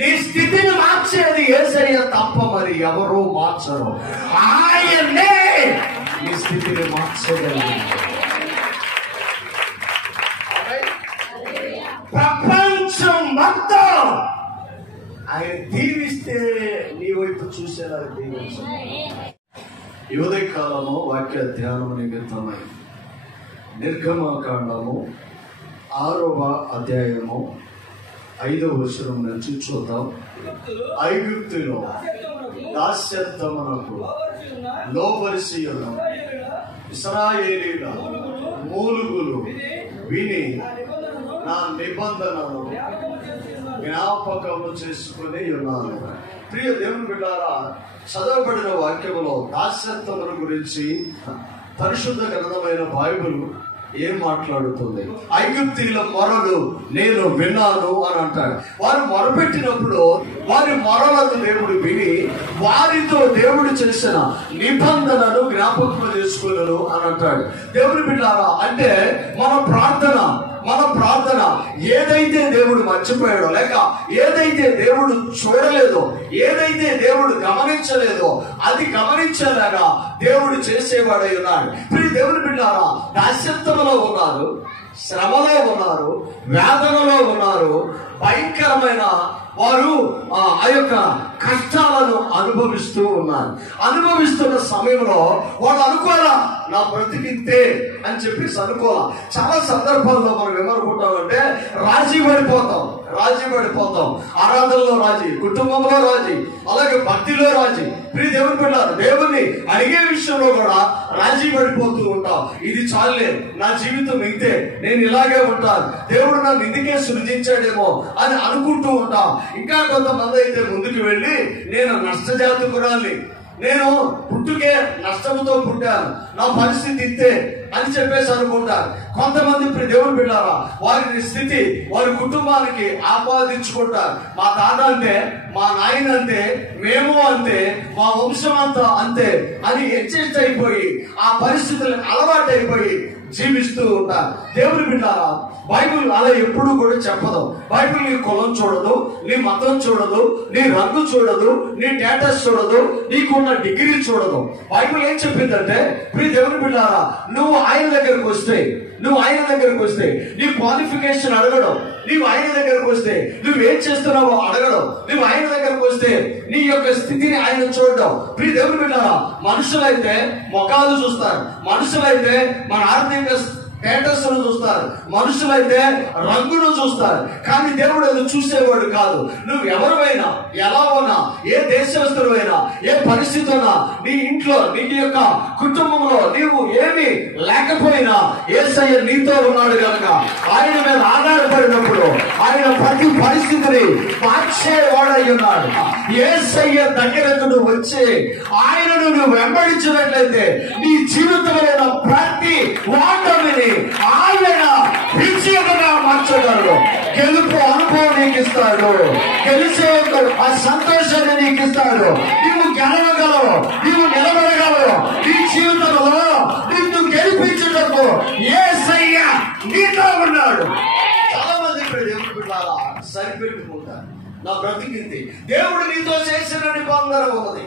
నీ స్థితిని మార్చేది యేసయ్య తప్ప మరి ఎవరు మార్చరు. ఆయనే నీ స్థితిని మార్చగలరు. ప్రపంచం మొత్తం ఆయన దీవిస్తే నీ వైపు చూసేలా దీవించాలి. ఈ ఉదయకాలము వాక్య ధ్యానము నిమిత్తమై నిర్గమకాండము 6వ అధ్యాయము 5వ వచనం నుంచి చూద్దాం. ఐగుప్తులో దాస్యత్వమునకు లోబలిసి ఉన్న ఇశ్రాయేలీయుల మూలుగులు విని నా నిబంధనను జ్ఞాపకము చేసుకుని ఉన్నాను. ప్రియ దేవుని బిడ్డారా, చదవబడిన వాక్యములో దాస్యత్వముల గురించి పరిశుద్ధ గ్రంథమైన బైబిల్ ఏం మాట్లాడుతుంది? ఐగుప్తీయుల మొరలు నేను విన్నాను అని అంటాడు. వారు మొరపెట్టినప్పుడు వారి మొరలను దేవుడు విని వారితో దేవుడు చేసిన నిబంధనను జ్ఞాపకం చేసుకున్నాను అని అంటాడు. దేవుని బిడ్డారా, అంటే మన ప్రార్థన ఏదైతే దేవుడు మర్చిపోయాడో, లేక ఏదైతే దేవుడు చూడలేదో, ఏదైతే దేవుడు గమనించలేదో అది గమనించేలాగా దేవుడు చేసేవాడై ఉన్నాడు. ఇప్పుడు దేవుని బిడ్డారా, దాస్యత్వంలో ఉన్నారు, శ్రమలో ఉన్నారు, వేదనలో ఉన్నారు, భయంకరమైన వారు ఆ యొక్క కష్టాలను అనుభవిస్తూ ఉన్నారు. అనుభవిస్తున్న సమయంలో వాళ్ళు అనుకోరా నా బ్రతికింతే అని చెప్పేసి అనుకోవాలా. చాలా సందర్భాల్లో మనం ఏమనుకుంటామంటే రాజీ పడిపోతాం. ఆరాధనలో రాజీ, కుటుంబంలో రాజీ, అలాగే భక్తిలో రాజీ. ప్రియ దేవుని బిడ్డలారా, దేవుణ్ణి అడిగే విషయంలో కూడా రాజీ పడిపోతూ ఉంటాం. ఇది చాలే, నా జీవితం ఇంతే, నేను ఇలాగే ఉంటాను, దేవుడు నన్ను ఇందుకే సృజించాడేమో అని అనుకుంటూ ఉంటాం. ఇంకా కొంతమంది అయితే ముందుకు వెళ్ళి నేను నష్టజాతకురాలి, నేను పుట్టుకే నష్టంతో పుట్టాను, నా పరిస్థితి ఇంతే అని చెప్పేసి అనుకుంటారు. కొంతమంది దేవుని బిడ్డారా, వారి స్థితి వారి కుటుంబానికి ఆపాదించుకుంటారు. మా తాత అంతే, మా నాయన అంతే, మేము అంతే, మా వంశం అంతా అంతే అని అడ్జస్ట్ అయిపోయి ఆ పరిస్థితులకు అలవాటు అయిపోయి జీవిస్తూ ఉంటారు. దేవుని బిడ్డారా, బైబిల్ అలా ఎప్పుడు కూడా చెప్పదు. బైబిల్ నీ కులం చూడదు, నీ మతం చూడదు, నీ రంగు చూడదు, నీ స్టేటస్ చూడదు, నీకున్న డిగ్రీ చూడదు. బైబిల్ ఏం చెప్పిందంటే, ప్రియ దేవుని బిడ్డారా, నువ్వు ఆయన దగ్గరకు వస్తే నీ క్వాలిఫికేషన్ అడగడం, నీవు ఆయన దగ్గరకు వస్తే నువ్వేం చేస్తున్నావో అడగడం, నువ్వు ఆయన దగ్గరకు వస్తే నీ యొక్క స్థితిని ఆయన చూడడం. ప్రియ దేవుని బిడ్డారా, మనుషులైతే ముఖాలు చూస్తారు, మనుషులైతే మన ఆర్థిక స్టేటస్ ను చూస్తారు, మనుషులైతే రంగును చూస్తారు. కానీ దేవుడు అది చూసేవాడు కాదు. నువ్వు ఎవరివైనా, ఎలా ఉన్నా, ఏ దేశస్తుడైనా, ఏ పరిస్థితి ఉన్నా, నీ ఇంట్లో నీ యొక్క కుటుంబంలో నీవు ఏమి లేకపోయినా యేసయ్య నీతో ఉన్నాడు కనుక ఆయన మీద ఆధారపడినప్పుడు ఆయన ప్రతి పరిస్థితిని మార్చేవాడై ఉన్నాడు. యేసయ్య దగ్గరకు నువ్వు వచ్చి ఆయనను నువ్వు వెంబడించినట్లయితే నీ జీవితంలో ప్రతి ఓటమిని ఆయన విజయంగా మార్చగలడు. గెలుపు అనుభవం నీకు ఇస్తాడు, గెలిచే ఆ సంతోషాన్ని నీకు ఇస్తాడు. నీవు గెలవగలవు, నీవు నిలబడగలవు. నీ జీవితంలో నిన్ను గెలిపించుటకు యేసయ్య నీతో ఉన్నాడు. చాలా మంది దేవుడు బిడ్డలారా సరిపెట్టుకుంటారు, నా బ్రతికింది. దేవుడు నీతో చేసిన నిబంధన ఉన్నది.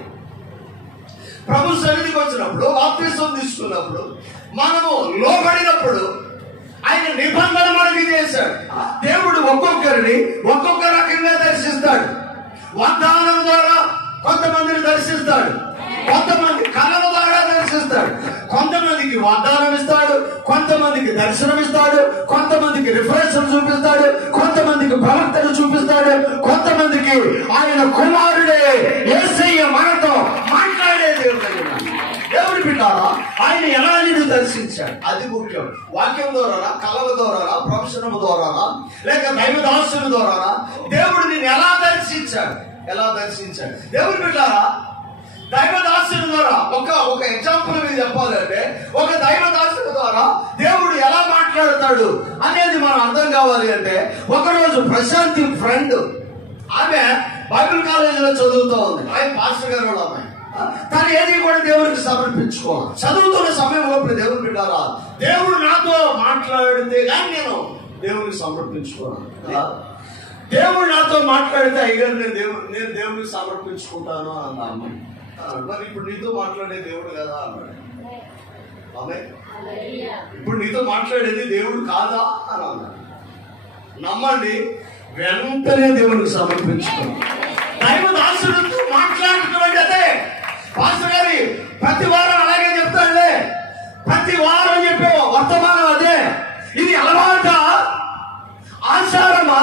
ప్రభు సన్నిధికి వచ్చినప్పుడు, బాప్తిసం తీసుకున్నప్పుడు, మనము లోబడినప్పుడు ఆయన నిబంధన మనకి చేశాడు. దేవుడు ఒక్కొక్కరిని ఒక్కొక్క రకంగా దర్శిస్తాడు. వాగ్దానం ద్వారా కొంతమందిని దర్శిస్తాడు, కొంతమంది కళల ద్వారా దర్శిస్తాడు, కొంతమందికి వాగ్దానం ఇస్తాడు, కొంతమందికి దర్శనం ఇస్తాడు, కొంతమందికి రిఫరెన్స్ చూపిస్తాడు, కొంతమందికి ప్రవర్తన చూపిస్తాడు, కొంతమందికి ఆయన కుమారుడే యేసయ్య మనతో మాట్లాడే దేవుడు బిడ్డారా. ఆయన ఎలా నిన్ను దర్శించాడు అది ముఖ్యం. వాక్యం ద్వారా, కళల ద్వారా, ప్రవచనం ద్వారా, లేక దైవదాసుల ద్వారా దేవుడు నిన్ను ఎలా దర్శించాడు దేవుడు బిడ్డారా. దైవదాసుల ద్వారా ఒక ఎగ్జాంపుల్ మీద చెప్పాలంటే, ఒక దైవదాసుల ద్వారా దేవుడు ఎలా మాట్లాడతాడు అనేది మనం అర్థం కావాలి అంటే, ఒకరోజు ప్రశాంతి ఫ్రెండ్, ఆమె బైబిల్ కాలేజీలో చదువుతూ ఉంది. ఆయన పాస్టర్ గారు కూడా ఆమె తను ఏది కూడా దేవుడికి సమర్పించుకోవాలి. చదువుతున్న సమయంలో దేవుడు బిడ్డారా, దేవుడు నాతో మాట్లాడితే కానీ నేను దేవుడికి సమర్పించుకోవాలి. దేవుడు నాతో మాట్లాడితే అయ్యారు నేను దేవుడికి సమర్పించుకుంటాను అన్నా. మరి ఇప్పుడు నీతో మాట్లాడే దేవుడు కదా అన్నాడు. ఆమె ఇప్పుడు నీతో మాట్లాడేది దేవుడు కాదా అని అన్నాడు. నమ్మండి, వెంటనే దేవుడికి సమర్పించుకోండి. దైవ దాసుడితో మాట్లాడుతున్నాడు. అదే పాస్టర్ గారి ప్రతి వారం అలాగే చెప్తాడులే, ప్రతి వారం చెప్పే వర్తమానం అదే. ఇది అలవాట, ఆచారమా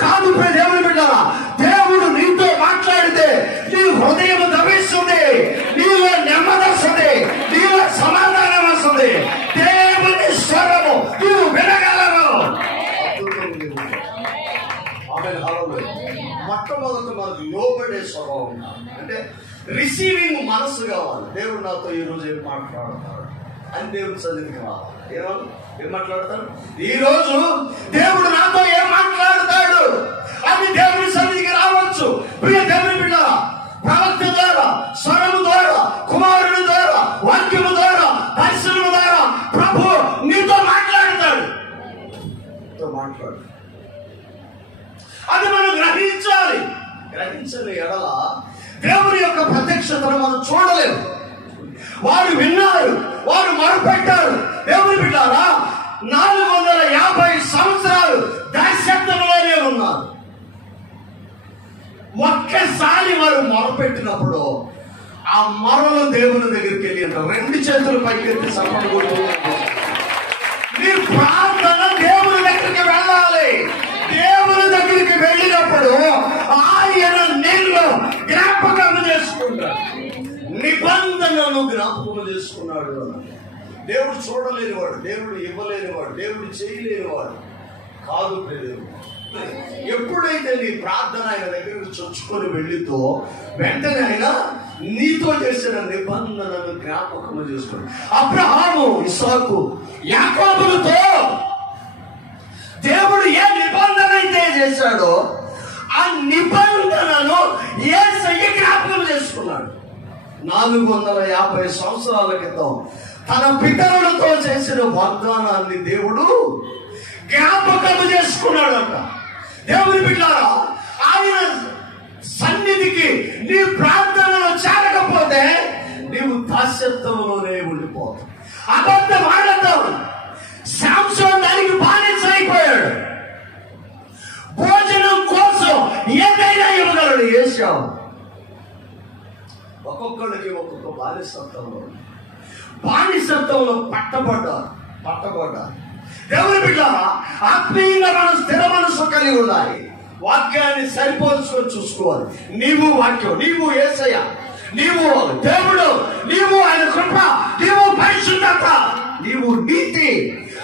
కాదు. దేవుడు బిడ్డారా, దేవుడు నీతో మాట్లాడితే నీ హృదయం దవిస్తుంది, నీలో నెమ్మది వస్తుంది, నీలో సమాధానం వస్తుంది. దేవుని స్వరము నీవు వినగలవు. మొట్టమొదటి మనకు లోబడే స్వభావం అంటే రిసీవింగ్ మనసు కావాలి. దేవుడు నాతో ఈ రోజు ఏం మాట్లాడతాడు అని దేవుడి సన్నిధికి రావాలి. ఏం మాట్లాడతాడు ఈ రోజు, దేవుడు నాతో ఏం మాట్లాడతాడు అని దేవుడి సన్నిధికి రావచ్చు. ప్రియ దేవుని బిడ్డ, ప్రవక్త ద్వారా, స్వరము ద్వారా, కుమారుడి ద్వారా, వాక్యము ద్వారా, దర్శనము ద్వారా ప్రభు నీతో మాట్లాడతాడు. అది మనం గ్రహించాలి. గ్రహించని ఎడల దేవుని యొక్క ప్రత్యక్షతను మనం చూడలేము. వారు విన్నారు, వారు మొరపెట్టారు. దేవుని బిడ్డారా, 450 సంవత్సరాలు దాస్యత్వంలోనే ఉన్నారు. ఒక్కసారి వారు మొరపెట్టినప్పుడు ఆ మొరలు దేవుని దగ్గరికి వెళ్ళి 2 చేతులు పైకెత్తి సఫలం. నీ ప్రార్థన దేవుని దగ్గరికి వెళ్ళాలి. దేవుని దగ్గరికి వెళ్ళినప్పుడు ఆయన నిన్ను జ్ఞాపకం చేసుకుంటాడు. నిబంధనను జ్ఞాపకం చేసుకున్నాడు. దేవుడు చూడలేనివాడు, దేవుడు ఇవ్వలేనివాడు, దేవుడు చేయలేనివాడు కాదు. ఎప్పుడైతే నీ ప్రార్థన ఆయన దగ్గరికి చొచ్చుకొని వెళ్ళితో వెంటనే ఆయన నీతో చేసిన నిబంధనను జ్ఞాపకము చేసుకుని అబ్రహాము, ఇస్సాకు, యాకోబులతో దేవుడు ఏ నిబంధన అయితే చేశాడో ఆ నిబంధనను యేసయ్య జ్ఞాపకం చేసుకున్నాడు. 450 సంవత్సరాల క్రితం తన పితరులతో చేసిన వాగ్దానాన్ని దేవుడు జ్ఞాపకం చేసుకున్నాడంట. దేవుని బిడ్డలారా, ఆయన సన్నిధికి నీ ప్రార్థనలు చేరకపోతే నీవు దాస్యత్వంలోనే ఉండిపోతావు. అబద్ధం ఆడతావు. శాంసోన్ దానికి బానిస అయిపోయాడు. భోజనం కోసం ఏదైనా ఇవ్వగలడు యేషావు. ఒక్కొక్కడికి ఒక్కొక్క బానిసత్వంలో పట్టబడ్డారు. దేవుని బిడ్డ, ఆత్మీయంగా మనం స్థిర మనసు కలిగి ఉండాలి. వాక్యాన్ని సరిపోల్చుకొని చూసుకోవాలి. నీవు వాక్యం, నీవు యేసయ్య, నీవు దేవుడు, నీవు ఆయన కృప, నీవు పరిశుద్ధత, నీవు నీతి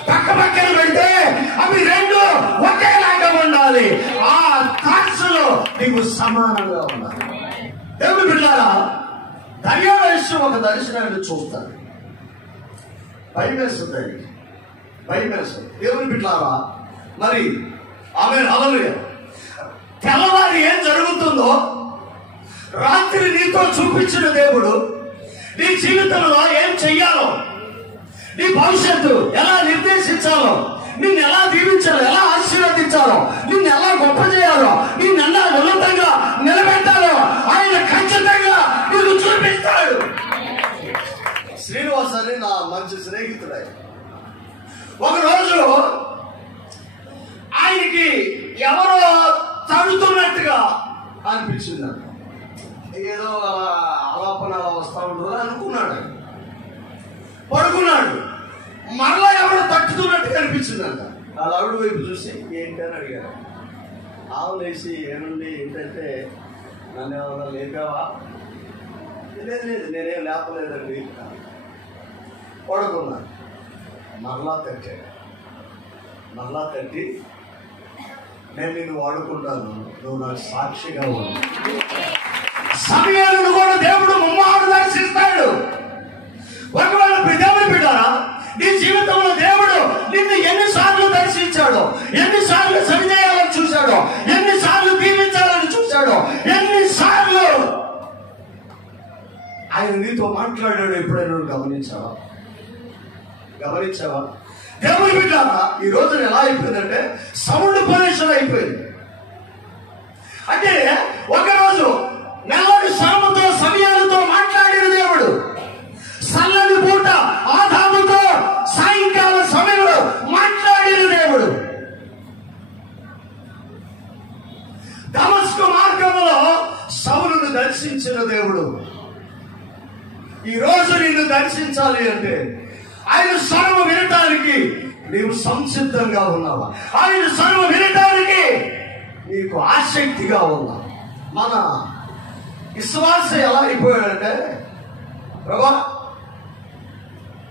పక్కన పెడితే అవి 2 ఒకేలాగా ఉండాలి. ఆ తాసులో నీవు సమానంగా ఉండాలి. దేవుని బిడ్డారా, దర్యావేశం ఒక దర్శనాన్ని చూస్తాడు. భయమేస్తుంది. దేవుని బిడ్డలారా, మరి ఆమె హల్లెలూయా, తెల్లవారి ఏం జరుగుతుందో రాత్రి నీతో చూపించిన దేవుడు నీ జీవితంలో ఏం చెయ్యాలో, నీ భవిష్యత్తు ఎలా నిర్దేశించాలో, నిన్ను ఎలా దీవించాలో, ఎలా ఆశీర్వదించాలో, నిన్ను ఎలా గొప్ప చేయాలో, నిన్ను ఎలా ఉన్నతంగా నిలబెట్టాలో ఆయన ఖచ్చితంగా నీకు చూపిస్తాడు. శ్రీనివాస్ అని నా మంచి స్నేహితుడు. ఒకరోజు ఆయనకి ఎవరో తడుతున్నట్టుగా అనిపించింది. ఏదో ఆలాపనలా వస్తా ఉంటుందని అనుకున్నాడు. పడుకున్నాడు. మరలా ఎవరో తట్టుతున్నట్టుగా అనిపించిందంట. ఆ ఆవిడ వైపు చూసి ఏంటి అని అడిగారు. ఆవులు వేసి ఏమండి ఏంటంటే, నన్ను ఏమన్నా లేపావా? లేదు నేనేం లేపలేదండి. పడుకున్నాను. మరలా తట్టి నేను నిన్ను వాడుకుంటాను, నువ్వు నాకు సాక్షిగా ఉన్నా. సమయాలను కూడా దేవుడు ముమ్మారు దర్శిస్తాడు. ఒకవేళ దేవుని బిడ్డారా, నీ జీవితంలో దేవుడు నిన్ను ఎన్నిసార్లు దర్శించాడో, ఎన్నిసార్లు సరిచేయాలని చూశాడో, ఎన్నిసార్లు దీవించాలని చూశాడో, ఎన్నిసార్లు ఆయన నీతో మాట్లాడాడు. ఎప్పుడైనా నువ్వు గమనించావా? దేవుని బిడ్డారా, ఈ రోజున ఎలా అయిపోయిందంటే సౌండ్ పొల్యూషన్ అయిపోయింది. అంటే ఒకరోజు నెల్లటి స్వరముతో సమయాలతో మాట్లాడిన దేవుడు, సల్లని పూట ఆదాముతో సాయంకాల సమయంలో మాట్లాడిన దేవుడు, దమస్కు మార్గంలో సౌలును దర్శించిన దేవుడు ఈ రోజు నిన్ను దర్శించాలి అంటే ఆయన స్వరము వినటానికి నీవు సంసిద్ధంగా ఉన్నావా? ఆయన స్వరము వినటానికి నీకు ఆసక్తిగా ఉందా? మన విశ్వాసం ఎలా అయిపోయాడంటే, ప్రభా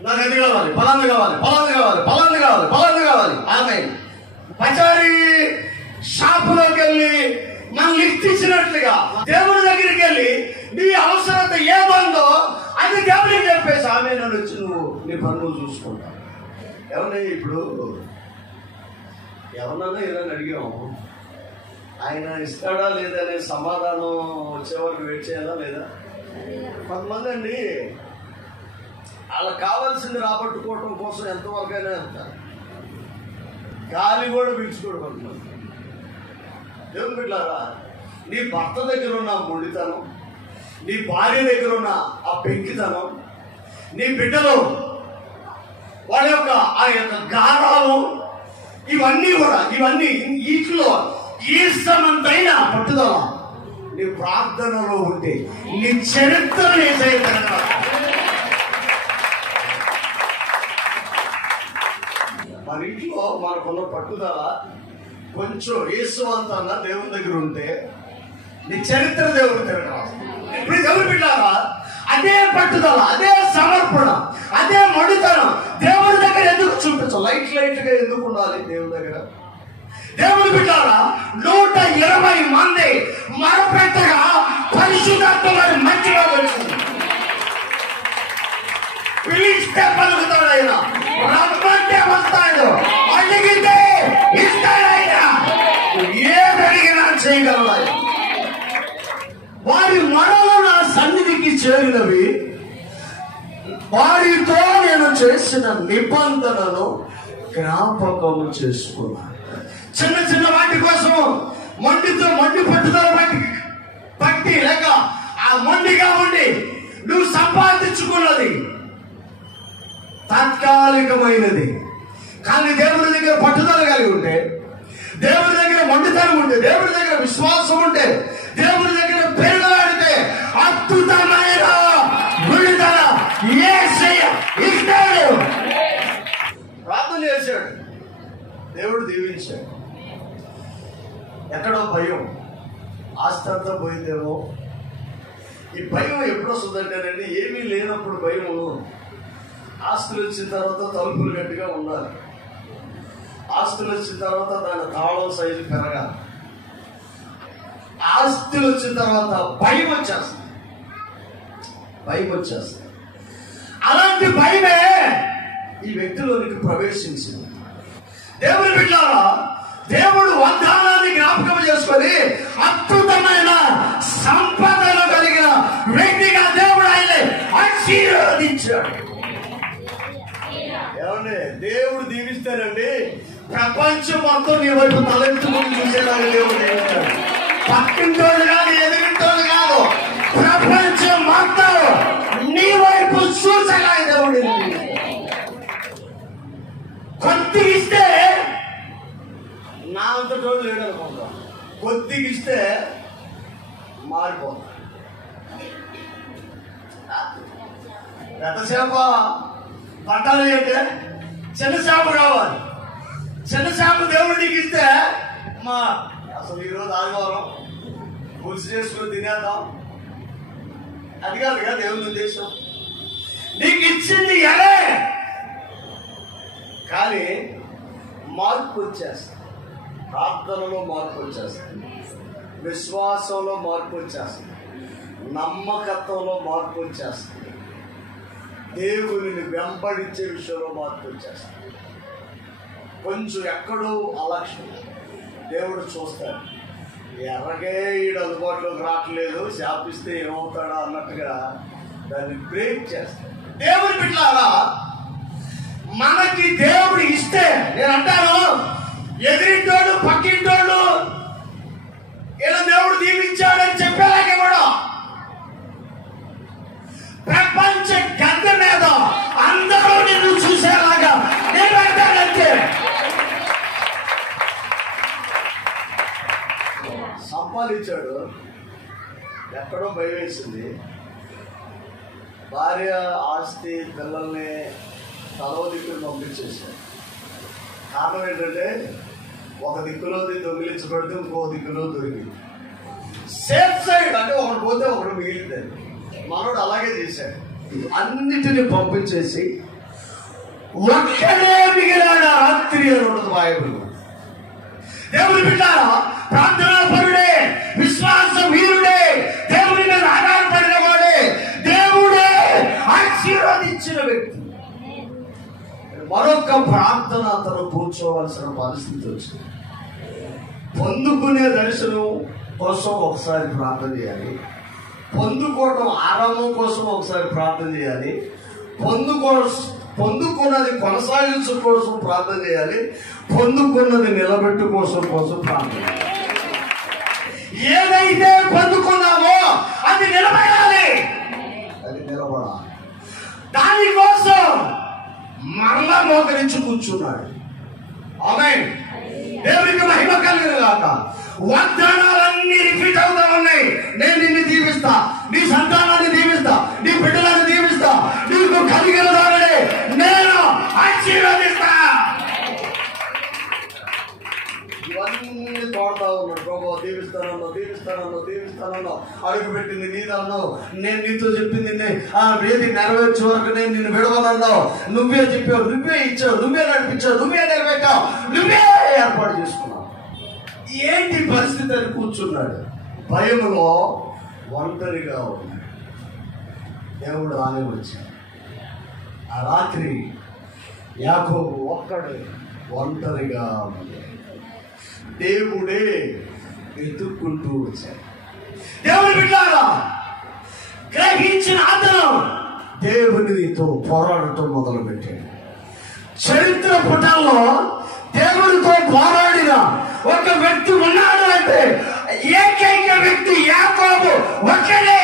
నాకు అది కావాలి, ఫలాన్ని కావాలి, ఫలాన్ని కావాలి, ఫలాన్ని కావాలి, ఫలాన్ని కావాలి. ఆమె పచారీ షాపులోకి వెళ్ళి మనం లిఫ్ట్ ఇచ్చినట్లుగా దేవుడి దగ్గరికి వెళ్ళి నీ అవసరత ఏమందో అది దేవుడికి చెప్పేసి ఆమె నన్ను వచ్చి నువ్వు నీ పనులు చూసుకుంటా. ఎవరన్నా ఇప్పుడు ఎవరన్నా ఇలా అడిగాము, ఆయన ఇస్తాడా లేదా అనే సమాధానం వచ్చేవరకు వెయిట్ చేయాలా లేదా? కొంతమంది అండి వాళ్ళకి కావాల్సింది రాబట్టుకోవటం కోసం ఎంతవరకైనా వెళ్తారు, గాలి కూడా పీల్చుకోడు. కొంతమంది దేవుని బిడ్డలారా, నీ భర్త దగ్గర ఉన్న మొండితనం, నీ భార్య దగ్గర ఉన్న ఆ పెంకితనం, నీ బిడ్డలు వాళ్ళ యొక్క ఆ యొక్క గారాలు, ఇవన్నీ వీటిలో ఈసమంతైన పట్టుదల నీ ప్రార్థనలో ఉంటే నీ చరిత్ర మన ఇంట్లో మనకున్న పట్టుదల కొంచెం యేసువంతంగా దేవుని దగ్గర ఉంటే నీ చరిత్ర దేవుని దగ్గర. ఇప్పుడు దేవుని బిడ్డారా, అదే పట్టుదల, అదే సమర్పణ, అదే మొండితనం దేవుని దగ్గర ఎందుకు చూపించు? లైట్ గా ఎందుకు ఉండాలి దేవుని దగ్గర? దేవుని బిడ్డారా, 120 మంది మరపెట్టగా పరిశుద్ధాత్మ వారి మంచిగా వచ్చింది. పిలిస్తే పలుకుతాడు ఆయన, రమ్మంటే వస్తాడు, అడిగితే ఇస్తాడు ఆయన, ఏదడిగినా చేయగలడు ఆయన. వారి మనలో నా సన్నిధికి చేరినవి, వారితో నేను చేసిన నిబంధనను జ్ఞాపకము చేసుకున్నాను. చిన్న చిన్న వాటి కోసం మొండి పట్టుదల పట్టి లేక ఆ మొండిగా ఉండి నువ్వు సంపాదించుకున్నది తాత్కాలికమైనది. కానీ దేవుడి దగ్గర పట్టుదల కలిగి ఉంటే, దేవుడి దగ్గర మొండితనం ఉంటే, దేవుడి దగ్గర విశ్వాసం ఉంటే, దేవుడి దగ్గర పెరగలాడితే అద్భుతమైన విడుదల యేసయ్య ఇస్తాడు. ప్రార్థన చేశాడు, దేవుడు దీవించాడు. ఎక్కడో భయం, ఆస్తి అంతా పోయిందేమో. ఈ భయం ఎప్పుడు వస్తుందంటేనండి, ఏమీ లేనప్పుడు భయము. ఆస్తులు వచ్చిన తర్వాత తలుపులు గట్టిగా ఉండాలి, ఆస్తులు వచ్చిన తర్వాత దాని తాళం సైజు పెరగాలి, ఆస్తులు వచ్చిన తర్వాత భయం వచ్చేస్తుంది. అలాంటి భయమే ఈ వ్యక్తిలోనికి ప్రవేశించింది. దేవుని బిడ్డలారా, దేవుడు వాగ్దానాన్ని జ్ఞాపకం చేసుకొని అద్భుతమైన సంపదలు కలిగిన వ్యక్తిగా దేవుడు ఆయన్ని ఆశీర్వదించాడు. ఏమండి, దేవుడు దీవిస్తానండి, ప్రపంచం మొత్తం నీ వైపు తలెత్తుకుని చూసేలాగా దేవుడు దీవిస్తాడు. పక్కింటోడు కాదు, ఎదురింటోడు కాదు, ప్రపంచం మొత్తం నీ వైపు చూసేలా దేవుడు. కొద్దిగా ఇస్తే నా అంతటోడు లేడు అనుకుంటా, కొద్దిగా ఇస్తే మారిపోతా. పెద్ద చేప పట్టాలి అంటే చిన్న చేప కావాలి. చిన్న చేప దేవుడికి ఇస్తే మా అసలు ఈరోజు ఆదివారం పులుసు చేసుకుని తినేద్దాం, అది కాదుగా దేవుని ఉద్దేశం. నీకు ఇచ్చింది ఎలే, కానీ మార్పు వచ్చేస్తుంది. ప్రార్థనలో మార్పు వచ్చేస్తుంది, విశ్వాసంలో మార్పు వచ్చేస్తుంది, నమ్మకత్వంలో మార్పు వచ్చేస్తుంది, దేవుని వెంబడించే విషయంలో మార్పు వచ్చేస్తుంది. కొంచెం ఎక్కడో అలక్ష్యం దేవుడు చూస్తాడు, ఎర్రగే ఈడు అందుబాటులోకి రావట్లేదు, శాపిస్తే ఏమవుతాడా అన్నట్టుగా దాన్ని బ్రేక్ చేస్తాడు. దేవుని బిడ్డలారా, మనకి దేవుడు ఇస్తే, నేను అంటాను ఎదిరింటోడు పక్కింటోడు ఇలా దేవుడు సంపాదించాడు. ఎక్కడో భయం వేసింది. భార్య, ఆస్తి, పిల్లల్ని తలో దిక్కుని పంపించేశాడు. కారణం ఏంటంటే ఒక దిక్కులోది దొంగిలించబడితే ఇంకో దిక్కులో దొరికింది. సేఫ్ సైడ్ అంటే ఒకటి పోతే ఒకటి మిగిలింది. మనోడు అలాగే చేశాడు. అన్నిటిని పంపించేసి ఒక్కడే మిగిలాడు రాత్రి అని ఉంటుంది బైబిల్. దేవుని బిడ్డారా, ప్రార్థనా పరుడే, విశ్వాస వీరుడే, దేవుని మీద ఆధారపడిన వాడే, దేవుడే ఆశీర్వదించిన వ్యక్తి. మరొక ప్రార్థన అతను కూర్చోవలసిన పరిస్థితి వచ్చింది. పొందుకునే దర్శనం కోసం ఒకసారి ప్రార్థన చేయాలి, పొందుకోవడం ఆరంభం కోసం ఒకసారి ప్రార్థన చేయాలి, పొందుకున్నది కొనసాగించు కోసం ప్రార్థన చేయాలి, పొందుకున్నది నిలబెట్టు కోసం ప్రార్థన చేయాలి. ఏదైతే పొందుకున్నామో అది నిలబడాలి, అది నిలబడాలి. దానికోసం మరలా మోకరించి కూర్చున్నాడు. ఆమేన్. దేవునికి మహిమ కలుగును గాక. వాగ్దానాలన్నీ రిపీట్ అవుతా ఉన్నాయి. నేను నిన్ను దీవిస్తా, నీ సంతానాన్ని దీవిస్తా, నీ బిడ్డలను దీవిస్తా, నీకు కలిగిన దానిని నేను ఆశీర్వదిస్తా. ఇవన్నీ తోడతా ఉన్నాడు. ప్రభు దీవిస్తానన్నా అడుగు పెట్టింది నీదన్నావు, నేను నీతో చెప్పింది ఏది నెరవేర్చే వరకు నేను నిన్ను విడవనన్నావు. నువ్వే చెప్పావు, నువ్వే ఇచ్చావు, నువ్వే నడిపించావు, నువ్వే నిలబెట్టావు, నువ్వే ఏర్పాటు చేసుకున్నావు. ఏంటి పరిస్థితి అని కూర్చున్నాడు. భయములో ఒంటరిగా ఉన్నాడు. దేవుడు రాని వచ్చాడు. ఆ రాత్రి యాకోబు ఒక్కడే ఒంటరిగా ఉంది. దేవుడే ఎత్తుక్కుంటూ వచ్చాడు. దేవుని బిడ్డలారా, గ్రహించిన అతను దేవునితో పోరాడటం మొదలు పెట్టాడు. చరిత్ర పుటల్లో దేవునితో పోరాడిన ఒక వ్యక్తి ఉన్నాడు అంటే ఏకైక వ్యక్తి యాకోబు ఒక్కడే.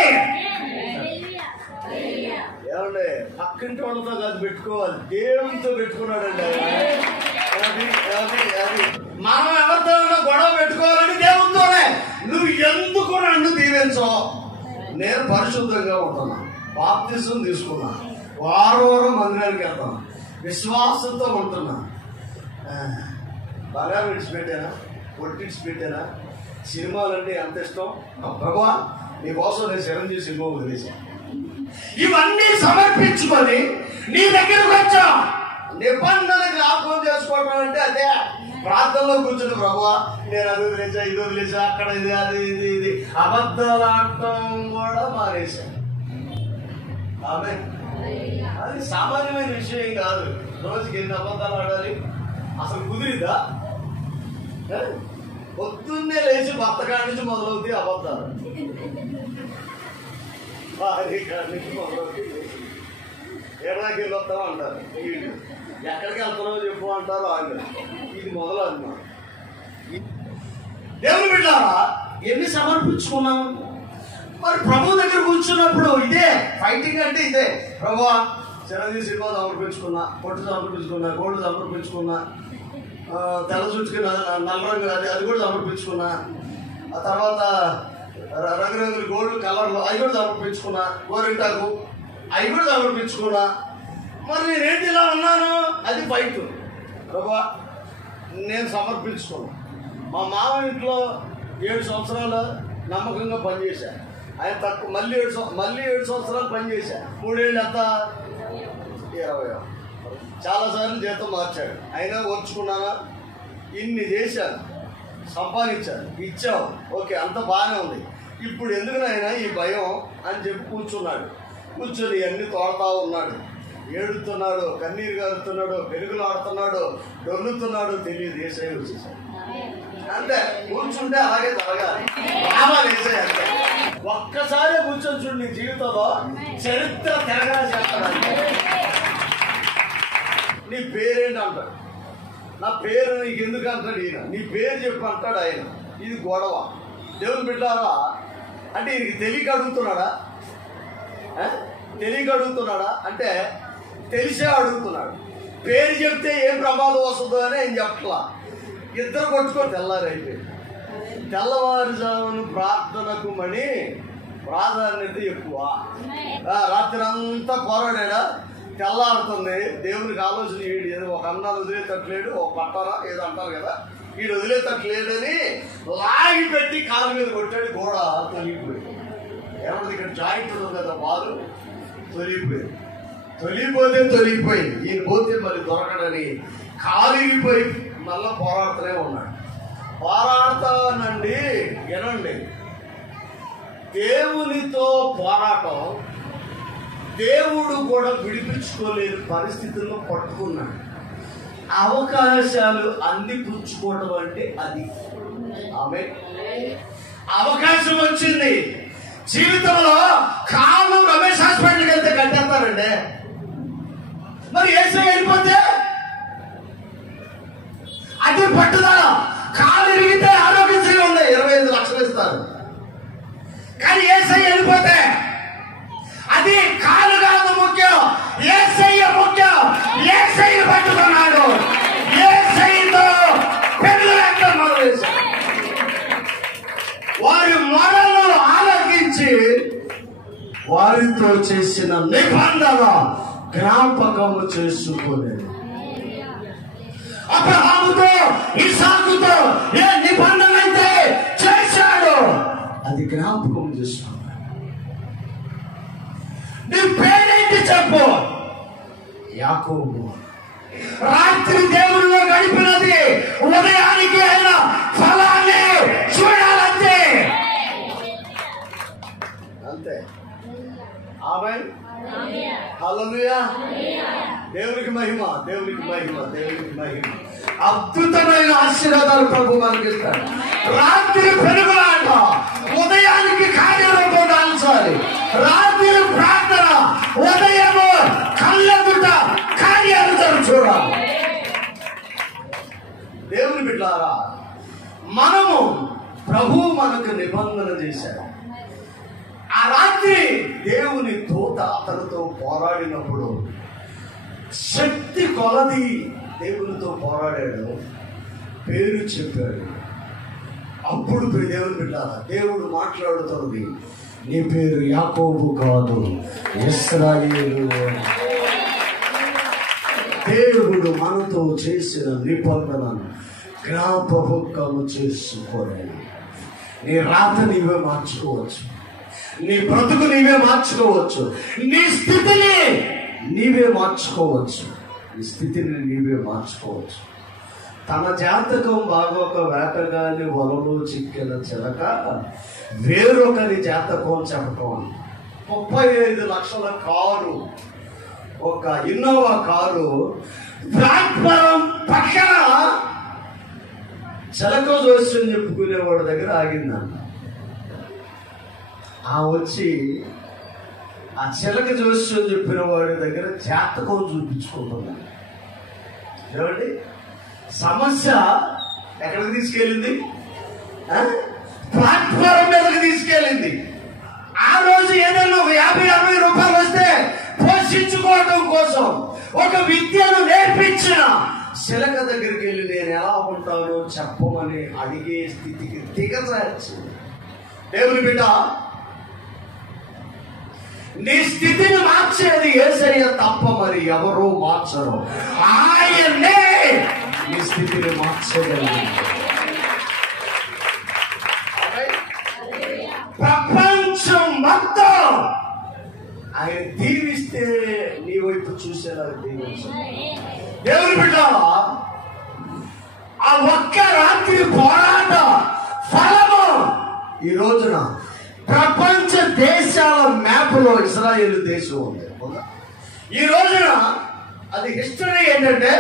ఏమండి, పక్కింటి వాళ్ళతో కాదు పెట్టుకోవాలి, దేవునితో పెట్టుకున్నాడండి. మనం ఎవరితో గొడవ పెట్టుకోవాలని దేవునితోనే. నువ్వు ఎందుకు నన్ను దీవించవు? నేను పరిశుద్ధంగా ఉంటున్నా, బాప్తిసం తీసుకున్నా, వారం మందిరానికి వెళ్తాను, విశ్వాసంతో ఉంటున్నా. బాగా విడిచిపెట్టానా, పొట్టిడిచిపెట్టానా? సినిమాలంటే ఎంత ఇష్టం? ప్రభువా నీ కోసం నేను చిరంజీవి సినిమా వదిలేశాను. ఇవన్నీ సమర్పించుకొని నీ దగ్గరకు వచ్చా. నిబంధన జ్ఞాపకం చేసుకోవడం అంటే అదే. ప్రార్థనలో కూర్చుని ప్రభువా నేను అది వదిలేసా, ఇది వదిలేసా, అక్కడ ఇది, అది ఇది ఇది అబద్ధాలు ఆడటం కూడా మానేశాను. ఆమె అది సామాన్యమైన విషయం కాదు. రోజుకి ఎన్ని అబద్ధాలు ఆడాలి? అసలు కుదిరిద్దా? పొద్దున్నే లేచి భర్త కాడి నుంచి మొదలవుతాయి అబద్ధాలు. భార్య కాడి నుంచి మొదలవుతాయి. ఎక్కడికి వెళ్ళొస్తాం అంటారు, ఎక్కడికి వెళ్తున్నావు చెప్పు అంటారు వాళ్ళు. ఇది మొదలు అన్నమాట. దేవుని బిడ్డలారా, ఎన్ని సమర్పించుకున్నాము? మరి ప్రభు దగ్గర కూర్చున్నప్పుడు ఇదే ఫైటింగ్ అంటే ఇదే. ప్రభువా చిరంజీవి సినిమా సమర్పించుకున్నా, పొట్టు సమర్పించుకున్నా, గోల్డ్ సమర్పించుకున్నా, తెల్ల చుట్టుకి నల్ల రంగు అది కూడా సమర్పించుకున్నా, ఆ తర్వాత రంగురంగుల గోల్డ్ కలర్లు అవి కూడా సమర్పించుకున్నా, గోరింటాకు అవి కూడా సమర్పించుకున్నా. మరి నేనేంటి ఇలా ఉన్నాను? అది ఫైట్. ప్రభువా నేను సమర్పించుకున్నా. మా మామ ఇంట్లో 7 సంవత్సరాలు నమ్మకంగా పనిచేశా. ఆయన తక్కువ మళ్ళీ 7 సంవత్సరాలు పనిచేశా. 3 ఏళ్ళు ఎంత? 20. చాలాసార్లు జీతం మార్చాడు, అయినా ఓర్చుకున్నానా? ఇన్ని చేశాను, సంపాదించాను, ఇచ్చావు, ఓకే అంత బాగానే ఉంది. ఇప్పుడు ఎందుకు నాయనా ఈ భయం అని చెప్పి కూర్చున్నాడు. కూర్చొని ఇవన్నీ తోడతా ఉన్నాడు, ఏడుతున్నాడు, కన్నీరు గారుతున్నాడు, పెరుగులు ఆడుతున్నాడు, డొల్లుతున్నాడు. తెలియదు ఏసై వచ్చేసాడు. అంతే, కూర్చుంటే అలాగే జరగాలి, రావాలి ఏసై అంతే. ఒక్కసారి కూర్చొని చూడు, నీ జీవితంలో చరిత్ర తిరగా చేస్తాడంటే. నీ పేరేంటి అంటాడు, నా పేరు నీకు ఎందుకు అంటాడు ఈయన, నీ పేరు చెప్పు అంటాడు ఆయన. ఇది గొడవ. దేవుని బిడ్డారా, అంటే ఈయనకి తెలియక అడుగుతున్నాడా? తెలియక అడుగుతున్నాడా అంటే తెలిసే అడుగుతున్నాడు. పేరు చెప్తే ఏం ప్రమాదం వస్తుందో అని ఆయన చెప్పట్లా. ఇద్దరు కొట్టుకొని తెల్లారైపోయింది. తెల్లవారుజామున ప్రార్థనకు మని ప్రాధాన్యత ఎక్కువ. రాత్రి అంతా పోరాడా, తెల్లారుతుంది, దేవునికి ఆలోచన ఏడు, ఏదో ఒక అన్నాన్ని వదిలేటట్లేడు, ఒక పట్టారా ఏదో అంటారు కదా, వీడు వదిలేటట్లేడని లాగి పెట్టి కాలు మీద కొట్టాడు, గోడ తొలిగిపోయింది. ఏమన్నా ఇక్కడ జాయింట్ ఉంది కదా, బాలు తొలిగిపోయింది. తొలిగిపోయింది, ఈయన పోతే మరి దొరకడని కాలిగిపోయి మళ్ళా పోరాడుతూనే ఉన్నాడు. పోరాడతానండి, వినండి, దేవునితో పోరాటం దేవుడు కూడా విడిపించుకోలేని పరిస్థితుల్లో పట్టుకున్నాడు. అవకాశాలు అందిపుచ్చుకోవడం అంటే అది. ఆమె అవకాశం వచ్చింది జీవితంలో. కాలు రమేష్ హాస్పిటల్కి వెళ్తే కట్టేస్తారండి, మరి ఏసై వెళ్ళిపోతే అది పట్టుదల. కాలు ఇరిగితే ఆరోగ్యశ్రీ ఉంది, 25 లక్షలు ఇస్తారు. కానీ ఏసై వెళ్ళిపోతే అది కాలు కాదు ముఖ్యం, ఏసయ్య ముఖ్యం. ఏసయ్య పట్టుకున్నాడు, ఏసయ్యతో పెళ్ళంతా మొదలువేశాడు. వారి మొదలు ఆలోచించి వారితో చేసిన నిబంధన జ్ఞాపకము చేసుకోలేదు. అబ్రహాముతో ఇస్సాకుతో ఏ నిబంధన అయితే చేశాడో అది జ్ఞాపకం చేసుకున్నాడు. నీ పేరేంటి చెప్పు? యాకోబు. రాత్రి దేవుల్లో గడిపినది ఉదయానికి ఆయన ఫలాన్ని చూడాలంతే, అంతే. ఆమేన్, హల్లెలూయా. దేవునికి మహిమ, దేవునికి మహిమ, దేవునికి మహిమ. అద్భుతమైన ఆశీర్వాదాలు ప్రభు మనకి ఇస్తాడు. రాత్రి పెరుగులాట, ఉదయానికి కార్యరూపం దాల్చాలి. రాత్రి ప్రార్థన, ఉదయము కళ్ళెదుట కార్యాలు చూడాలి. దేవుని బిడ్డలారా, మనము ప్రభు మనకు నిబంధన చేశాడు. ఆ రాత్రి దేవుని దూత అతనితో పోరాడినప్పుడు శక్తి కొలది దేవునితో పోరాడాడు, పేరు చెప్పాడు. అప్పుడు దేవుని బిడ్డలారా, దేవుడు మాట్లాడుతున్నది, నీ పేరు యాకోబు కాదు, ఇశ్రాయేలు. దేవుడు మనతో చేసిన నిబంధనను జ్ఞాపకము చేసుకోవాలి. నీ రాత నీవే మార్చుకోవచ్చు, నీ బ్రతుకు నీవే మార్చుకోవచ్చు, నీ స్థితిని నీవే మార్చుకోవచ్చు, నీ స్థితిని నీవే మార్చుకోవచ్చు. తన జాతకం బాగోక వేటగాని వలలో చిక్కిన చిలక వేరొకరి జాతకం చెప్పటం. 35 లక్షల కారు, ఒక ఇన్నోవా కారు ప్లాట్ఫారం పక్కన చిలక జోస్యం చెప్పుకునేవాడి దగ్గర ఆగిందన్న. వచ్చి ఆ చిలక జోస్యం చెప్పిన వాడి దగ్గర జాతకం చూపించుకుంటున్నాను. ఏమండి, సమస్య ఎక్కడికి తీసుకెళ్ళింది? ప్లాట్ఫారం మీదకి తీసుకెళ్ళింది. ఆ రోజు ఏదైనా ఒక 50-60 రూపాయలు వస్తే పోషించుకోవడం కోసం ఒక విద్యను నేర్పించిన చిలక దగ్గరికి వెళ్ళి నేను ఎలా ఉంటానో చెప్పమని అడిగే స్థితికి దిగజార్చింది. దేవుని బిడ్డ, నీ స్థితిని మార్చేది యేసయ్య తప్ప మరి ఎవరూ మార్చరు. ఆయనే నీ స్థితిని మార్చగలరు. ప్రపంచం మొత్తం ఆయన దీవిస్తే నీ వైపు చూసేలా దీవించాలి. దేవుని బిడ్డ, ఆ ఒక్క రాత్రి పోరాట ఫలము ఈ రోజున ప్రపంచ దేశాల మ్యాప్లో ఇశ్రాయేలు దేశం ఉంది. ఈ రోజున అది హిస్టరీ ఏంటంటే,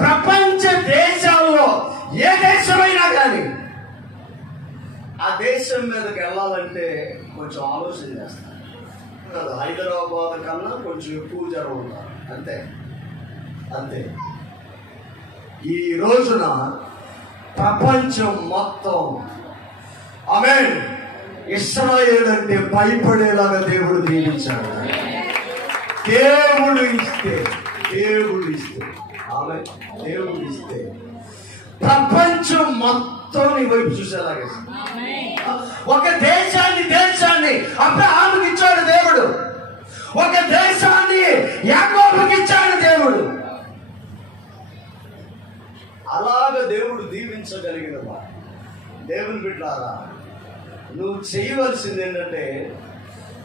ప్రపంచ దేశాల్లో ఏ దేశమైనా కానీ ఆ దేశం మీదకి వెళ్ళాలంటే కొంచెం ఆలోచన చేస్తారు. హైదరాబాద్ కన్నా కొంచెం ఎక్కువ జనం ఉంటారు, అంతే అంతే. ఈ రోజున ప్రపంచం మొత్తం ఆమేన్ ఇశ్రాయేలు అంటే భయపడేలాగా దేవుడు దీవించాడు. దేవుడు ఇస్తే ఆమేన్, దేవుడు ఇస్తే ప్రపంచం మొత్తం మొత్తం నీ వైపు చూసేలాగే. ఒక దేశాన్ని అబ్రహాముకి ఇచ్చాడు దేవుడు, ఒక దేశాన్ని యాకోబుకి ఇచ్చాడు దేవుడు. అలాగ దేవుడు దీవించగలిగిన వాడు. దేవుని బిడ్డలారా, నువ్వు చేయవలసింది ఏంటంటే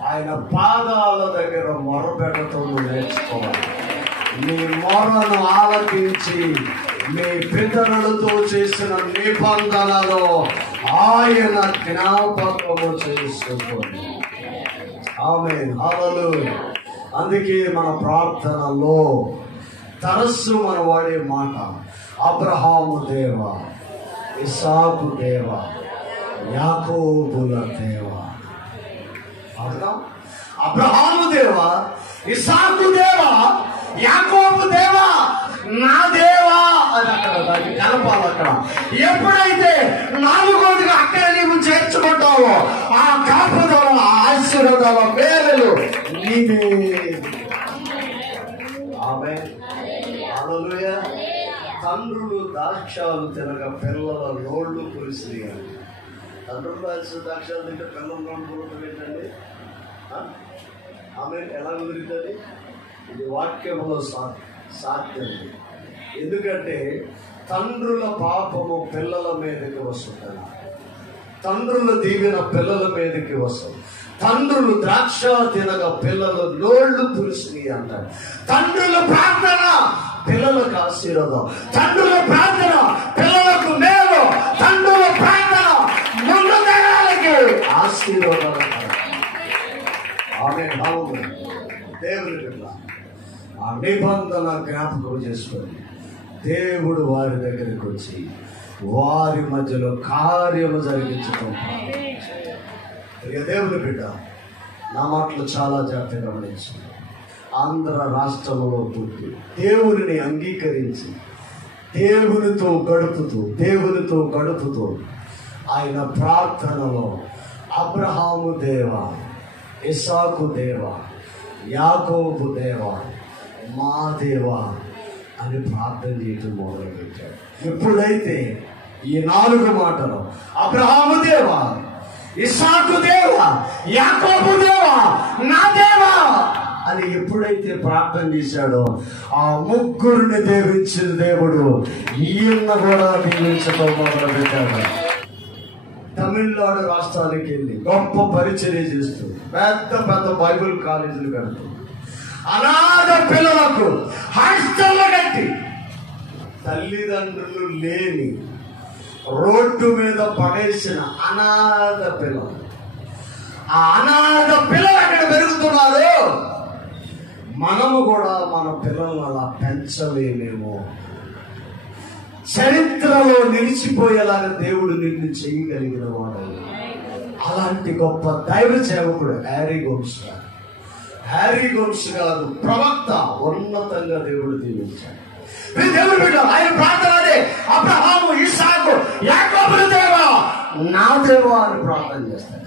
ఆయన పాదాల దగ్గర మొరపెట్టడం నువ్వు నేర్చుకోవాలి. నీ మొరను ఆలకించి మీ పితరులతో చేసిన నిబంధనలో ఆయన జ్ఞాపకము చేసుకోండి. ఆమేన్, హల్లెలూయా. అందుకే మన ప్రార్థనలో తరస్సు మన వాడే మాట అబ్రహాము దేవా, ఇస్సాకు దేవా, యాకోబుల దేవా. అబ్రహాము దేవా, ఇస్సాకు దేవా, యాకోబు దేవా, నా దేవా అని అక్కడ దాన్ని కలపాలి. అక్కడ ఎప్పుడైతే నాలుగోదిగా అక్కడ నీవు చేర్చుకుంటావో ఆ కాపుదల, ఆశీర్వాదాల మేలు నీవే. ఆమేన్, హల్లెలూయా. తండ్రులు ద్రాక్షాలు తినక పిల్లల నోళ్ళు కురిసి, తండ్రులు ద్రాక్షాలు తింటే పిల్లల నోళ్ళు కురటం ఏంటండి? ఆమె ఎలా కుదురుతుంది? ఇది వాక్యంలో సాధ్యం. ఎందుకంటే తండ్రుల పాపము పిల్లల మీదకి వస్తుంది, తండ్రుల దీవెన పిల్లల మీదకి వస్తుంది. తండ్రులు ద్రాక్ష తినక పిల్లలు నోళ్ళు పురుషుని అంటారు. తండ్రుల ప్రార్థన పిల్లలకు ఆశీర్వాదం, తండ్రుల ప్రార్థన పిల్లలకు మేలు, తండ్రుల ప్రార్థన ముందు తరాలకి ఆశీర్వాదాలు. ఆమె దేవుని బిడ్డ ఆ నిబంధన జ్ఞాపకం చేసుకొని దేవుడు వారి దగ్గరికి వచ్చి వారి మధ్యలో కార్యము జరిగించడం. ఇక దేవుని బిడ్డ నా మాటలు చాలా జాగ్రత్తగా గమనించు. ఆంధ్ర రాష్ట్రంలో పుట్టి దేవుని అంగీకరించి దేవునితో గడుపుతూ ఆయన ప్రార్థనలో అబ్రహాము దేవా, ఇస్సాకు దేవా, యాకోబు దేవా, మా దేవా అని ప్రార్థన చేయటం మొదలుపెట్టాడు. ఎప్పుడైతే ఈ 4 మాటలు అబ్రహాము దేవా, ఇస్సాకు దేవా, యాకోబు దేవా, నా దేవా అని ఎప్పుడైతే ప్రార్థన చేశాడో ఆ ముగ్గురిని దీవించిన దేవుడు ఈయన కూడా దీవించడం మొదలు పెట్టాడు. తమిళనాడు రాష్ట్రానికి వెళ్ళి గొప్ప పరిచర్య చేస్తూ పెద్ద బైబిల్ కాలేజీలు కడుతూ అనాథ పిల్లలకు హాస్టల్లో కట్టి తల్లిదండ్రులు లేని రోడ్డు మీద పడేసిన అనాథ పిల్లలు, ఆ అనాథ పిల్లలు అక్కడ పెరుగుతున్నారు. మనము కూడా మన పిల్లలను అలా పెంచలేమేమో. చరిత్రలో నిలిచిపోయేలాగా దేవుడు నిన్ను చేయగలిగిన వాడు. అలాంటి గొప్ప దైవ సేవకుడు హ్యారీ గోమ్స్ గారు ప్రవక్త ఉన్నతంగా దేవుడు దీవించాడు. దేవుడు బిడ్డ ఆయన ప్రార్థన అదే, అబ్రహాము, ఇస్సాకు, యాకోబుల దేవా, నా దేవా అని ప్రార్థన చేస్తాడు.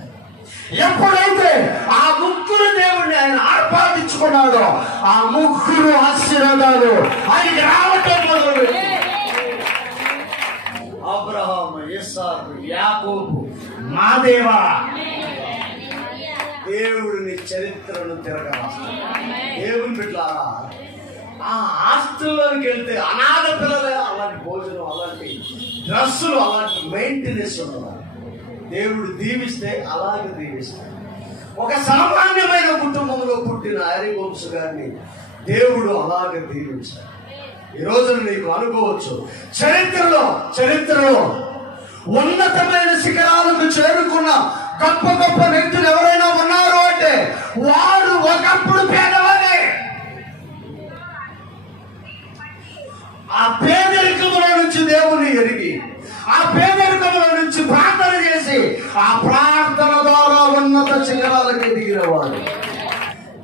ఎప్పుడైతే ఆ ముగ్గురు దేవుడిని ఆయన ఆర్పాదించుకున్నాడో ఆ ముగ్గురు ఆశీర్వాదాలు ఆయనకి రావటం మొదలుపెట్టి అబ్రహాము, ఇస్సాకు, యాకోబు, మా దేవా. దేవుడిని చరిత్రను తిరగరాస్తాడు. దేవుని బిడ్డలారా, ఆ హాస్టల్లోకి వెళ్తే అనాథ పిల్లలే అలాంటి భోజనం, అలాంటి డ్రెస్సులు, అలాంటి మెయింటెనెన్స్ ఉన్నవారు. దేవుడు దీవిస్తే అలాగే దీవిస్తాడు. ఒక సామాన్యమైన కుటుంబంలో పుట్టిన హ్యారీ గోమ్స్ గారిని దేవుడు అలాగే దీవించాడు. ఈ రోజు నీకు అనుకోవచ్చు, చరిత్రలో ఉన్నతమైన శిఖరాలకు చేరుకున్న గొప్ప వ్యక్తులు ఎవరైనా ఉన్నారు అంటే వారు ఒకప్పుడు పేదవారే. ఆ పేదరికంలో నుంచి దేవుని ఎరిగి, ఆ పేదరికంలో నుంచి ప్రార్థన చేసి ఆ ప్రార్థన ద్వారా ఉన్నత శిఖరాలకు ఎదిగిన వాడు.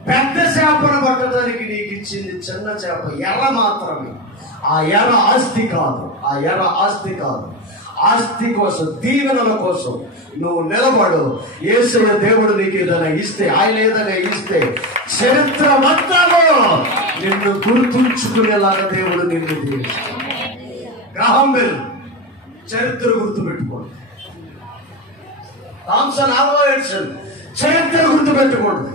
పెద్ద చేపను పట్టడానికి నీకు ఇచ్చింది చిన్న చేప, ఎర్ర మాత్రమే. ఆ ఎర్ర ఆస్తి కాదు. ఆస్తి కోసం, దీవెనల కోసం నువ్వు నిలబడు. యేసయ్య దేవుడు నీకు ఏదైనా ఇస్తే, ఆయన ఏదైనా ఇస్తే చరిత్ర మొత్తము నిన్ను గుర్తుంచుకునేలాగా దేవుడు నిన్ను దీవిస్తాడు. గ్రహం బెల్ చరిత్ర గుర్తుపెట్టుకోండి. థామ్సన్ ఆల్వా ఎడిసన్ చరిత్ర గుర్తుపెట్టుకోండి.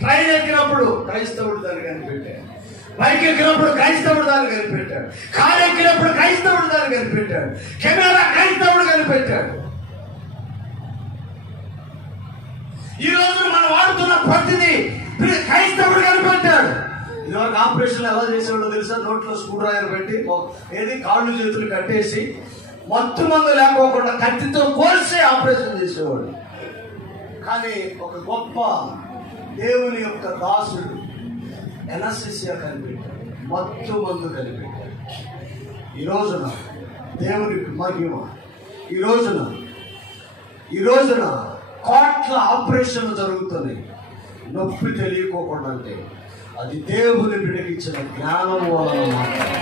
ట్రైన్ ఎక్కినప్పుడు క్రైస్తవుడు దాన్ని కనిపెట్టాడు, బైక్ ఎక్కినప్పుడు క్రైస్తవుడు దాన్ని కనిపెట్టాడు, కారు ఎక్కినప్పుడు క్రైస్తవుడు దాన్ని కనిపెట్టాడు, కెమెరా క్రైస్తవుడు కనిపెట్టాడు. ఈ రోజు మనం వాడుతున్న ప్రతిదీ క్రైస్తవుడు కనిపెట్టాడు. ఇదివరకు ఆపరేషన్ ఎలా చేసేవాడో తెలుసా? నోట్లో స్క్రూ డ్రైవర్ పెట్టి ఏది కాళ్ళు చేతులు కట్టేసి మత్తు మందు లేకోకుండా కత్తితో కోల్సి ఆపరేషన్ చేసేవాడు. కానీ ఒక గొప్ప దేవుని యొక్క దాసుడు ఎనస్థీసియా కనిపెట్టాడు, మత్తు మందు కనిపెట్టాడు. ఈ రోజున దేవునికి మహిమ. ఈ రోజున కోట్ల ఆపరేషన్లు జరుగుతున్నాయి నొప్పి తెలియకోకుండా. అంటే అది దేవుని బిడ్డకిచ్చిన జ్ఞానం వలన మాత్రమే.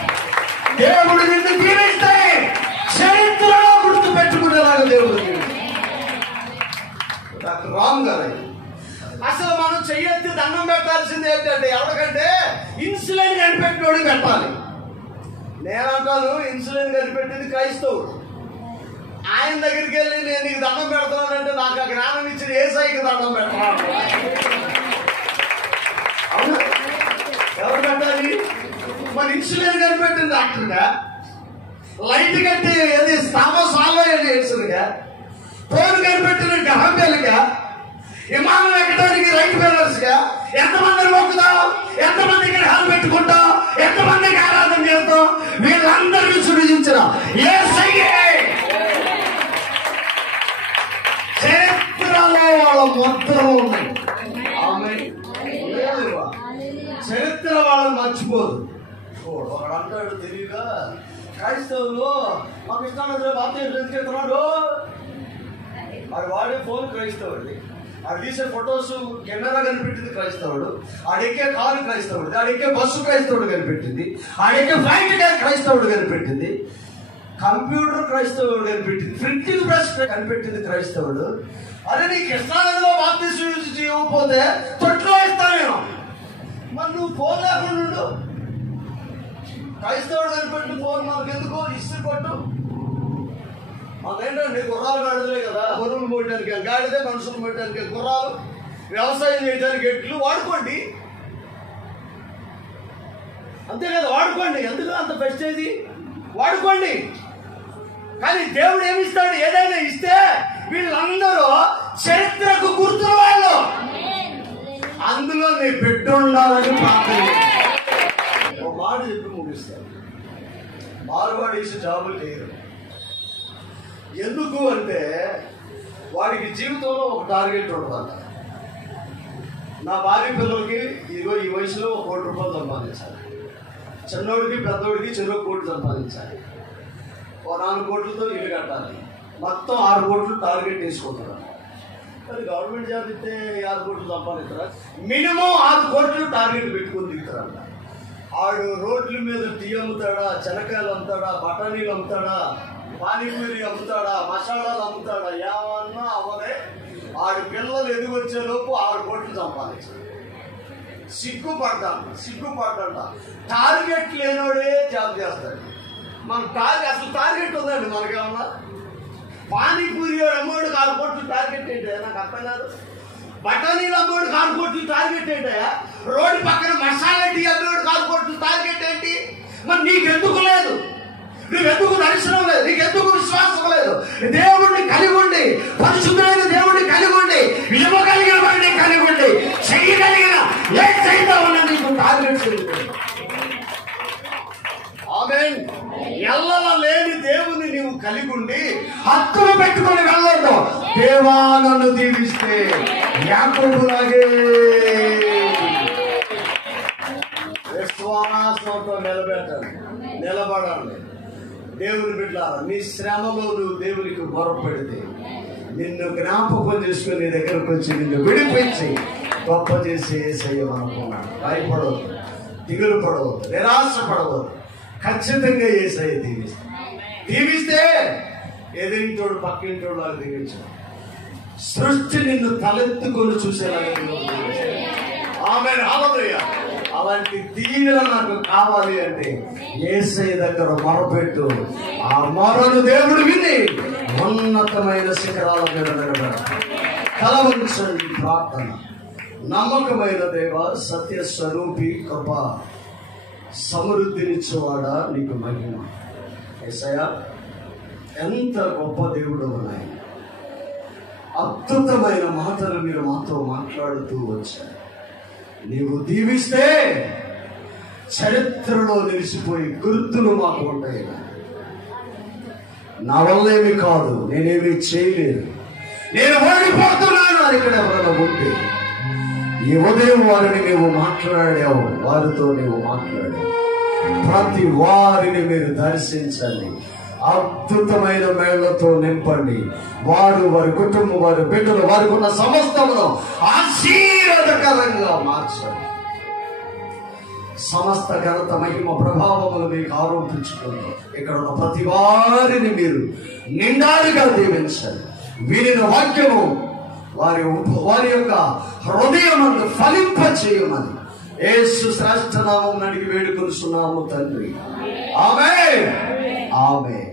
దేవుడు నిన్ను దీవిస్తే చరిత్రలో గుర్తు పెట్టుకునేలాగా దేవుడు. డాక్టర్ రామ్ గారు, అసలు మనం చెయ్యొద్దు దండం పెట్టాల్సింది ఏంటంటే ఎవరికంటే ఇన్సులిన్ కనిపెట్టినోడికి పెట్టాలి. నేనంటాను ఇన్సులిన్ కనిపెట్టింది క్రైస్తవుడు. ఆయన దగ్గరికి వెళ్ళి నేను నీకు దండం పెడతానంటే నాకు ఆ జ్ఞానం ఇచ్చిన యేసయ్యకి దండం పెడతాను. అవును, ఎవరు పెట్టాలి? మరి ఇన్సులిన్ కనిపెట్టింది డాక్టర్గా, లైట్ కట్టి ఏది థామస్ ఆల్వా ఎడిసన్గా, ఫోన్ కనిపెట్టిన గ్రహం బెల్గా, విమానం ఎక్కడానికి రైట్ బెల్లర్స్ గా ఎంతమందిని మొక్కుతాం, ఎంతమంది గ్రహాలు పెట్టుకుంటాం, ఎంతమందికి ఆరాధన చేస్తాం. వీళ్ళందరినీ సృజించిన యేసయ్యే చరిత్రలో వాళ్ళ మొత్తం ఉన్నాయి. చరిత్ర వాళ్ళని మర్చిపోదు. ఒకడు అంటాడు తెలియగా, క్రైస్తవులు మాకు ఇష్టాన్ని బాధ్యత ఎందుకు ఎత్తున్నాడు. వాడే ఫోన్ క్రైస్తవుడి, ఆడు తీసే ఫొటోస్ కెమెరా కనిపెట్టింది క్రైస్తవుడు, ఆడెక్కే కారు క్రైస్తవుడు, ఆడెక్కే బస్సు క్రైస్తవుడు కనిపెట్టింది, ఆడెక్కే ఫ్లైట్ క్రైస్తవుడు కనిపెట్టింది, కంప్యూటర్ క్రైస్తవుడు కనిపెట్టింది, ప్రింటింగ్ ప్రెస్ కనిపెట్టింది క్రైస్తవుడు. అరే నీ కృష్ణానదిలో బాప్తిస్మం ఇవ్వకపోతే తొట్లో ఇస్తాను నేను. మరి నువ్వు ఫోన్ లేకుండా క్రైస్తవుడు కనిపెట్టి ఫోన్ మనకు ఎందుకు ఇస్త్రీ పట్టు. మాకేంటండి గుర్రాలు గాడిదలే కదా, గొర్రెలు పోయడానికి గాడిదే, మనుషులు పోయడానికి గుర్రాలు, వ్యవసాయం చేయడానికి ఎట్లు వాడుకోండి అంతే కదా, వాడుకోండి. ఎందుకు అంత బెస్ట్ ఏది వాడుకోండి. కానీ దేవుడు ఏమిస్తాడు? ఏదైనా ఇస్తే వీళ్ళందరూ చరిత్రకు గుర్తున్న వాళ్ళు, అందులో నీ బిడ్డ ఉండాలని ప్రార్థన. ఒక మాట చెప్పి ముగిస్తాను. మారువాడేసి జాబులు చేయరు. ఎందుకు అంటే వాడికి జీవితంలో ఒక టార్గెట్ ఉంటుందంట. నా భార్య పిల్లలకి ఇదిగో ఈ వయసులో 1 కోటి రూపాయలు సంపాదించాలి, చిన్నోడికి పెద్దోడికి చెరో 1 కోటి సంపాదించాలి, 4 కోట్లతో ఇల్లు కట్టాలి, మొత్తం 6 కోట్లు టార్గెట్ వేసుకుంటారు. మరి గవర్నమెంట్ జాబ్ ఇస్తే 6 కోట్లు సంపాదిస్తారా? మినిమం 6 కోట్లు టార్గెట్ పెట్టుకుని దిగుతారంట. ఆడు రోడ్ల మీద టీ అమ్ముతాడా, శనకాయలు అమ్ముతాడా, బఠానీలు అమ్ముతాడా, పానీపూరి అమ్ముతాడా, మసాలాలు అమ్ముతాడా, ఏమన్నా అవరే ఆడు పిల్లలు ఎదుగొచ్చే లోపు 6 కోట్లు సంపాదించాడు. సిగ్గుపడ్డాంట. టార్గెట్ లేనోడే జాబ్ చేస్తాడు. మన అసలు టార్గెట్ ఉందండి మనకేమన్నా? పానీపూరి అమ్మోడు 6 కోట్లు టార్గెట్ ఏంటా? నాకు అర్థం కాదు. బఠానీలు అమ్మోడు 6 కోట్లు టార్గెట్ ఏంటా? రోడ్డు పక్కన మసాలా టీ అమ్మోడు 6 కోట్లు టార్గెట్ ఏంటి? మరి నీకెందుకు లేదు? నువ్వెందుకు దర్శనం లేదు? నీకెందుకు విశ్వాసం లేదు? దేవుడిని కలిగి ఉండి, పరిశుద్ధమైన దేవుడిని కలిగి ఉండి, ఇవ్వగలిగిన వాడిని కలిగి ఉండి, చెయ్యగలిగిన ఏ చేద్దాం ఉన్న నీకు టార్గెట్. ఆమేన్. ఎల్లల లేని దేవుని నీవు కలిగి ఉండి హక్కులు పెట్టుకుని వెళ్ళొద్దు. దేవా నన్ను దీవిస్తే యాకోబులాగే విశ్వాసంతో నిలబడాలి. దేవుని బిడ్డలారా, నీ శ్రమలో నువ్వు దేవునికి మొరపెడితే నిన్ను జ్ఞాపకం చేసుకుని నీ దగ్గరకు వచ్చి నిన్ను విడిపించి గొప్ప చేసి యేసయ్యమనుకున్నాడు. భయపడవద్దు, దిగులు పడవద్దు, నిరాశ పడవద్దు. ఖచ్చితంగా యేసయ్య దీవిస్తే ఎదిరింటోడు పక్కింటోడు లాగా దీవించాడు. సృష్టి నిన్ను తలెత్తుకొని చూసేలాగా ఆమేన్. హల్లెలూయా. ఆ అలాంటి దీవెన నాకు కావాలి అంటే యేసయ్య దగ్గర మొరపెట్టు. ఆ మొరను దేవుడు విని ఉన్నతమైన శిఖరాల మీద నిలబెడతాడు. తల వంచండి, ప్రార్థన. నమ్మకమైన దేవ, సత్య స్వరూపి, కృప సమృద్ధినిచ్చేవాడా, నీకు మహిమ. యేసయ్య, ఎంత గొప్ప దేవుడు ఉన్నాయి. అద్భుతమైన మాటలు మీరు మాతో మాట్లాడుతూ వచ్చారు. నీవు దీవిస్తే చరిత్రలో నిలిచిపోయి గుర్తులు మాకు ఉంటాయి. నా వల్ల ఏమి కాదు, నేనేమి చేయలేదు, నేను ఓడిపోతున్నాను అని ఇక్కడ ఎవరైనా ఉంటే ఈ ఉదయం వారిని నీవు మాట్లాడావు, వారితో నీవు మాట్లాడావు. ప్రతి వారిని మీరు దర్శించండి, అద్భుతమైన మేళ్లతో నింపండి. వారు, వారి కుటుంబం, వారి బిడ్డలు, వారికి ఉన్న సమస్తమును ఆశీర్వాదకరంగా మార్చండి. సమస్త ఘనత, మహిమ, ప్రభావములు మీకు ఆరోపించుకోండి. ఇక్కడ ఉన్న ప్రతి వారిని మీరు నిండాలుగా దీవించండి. వీరిన వాక్యము వారి యొక్క హృదయమందు ఫలింప చేయమని యేసు శ్రేష్ఠ నామమున అడిగి వేడుకొనుచున్నాము తండ్రి. ఆమేన్, ఆమేన్.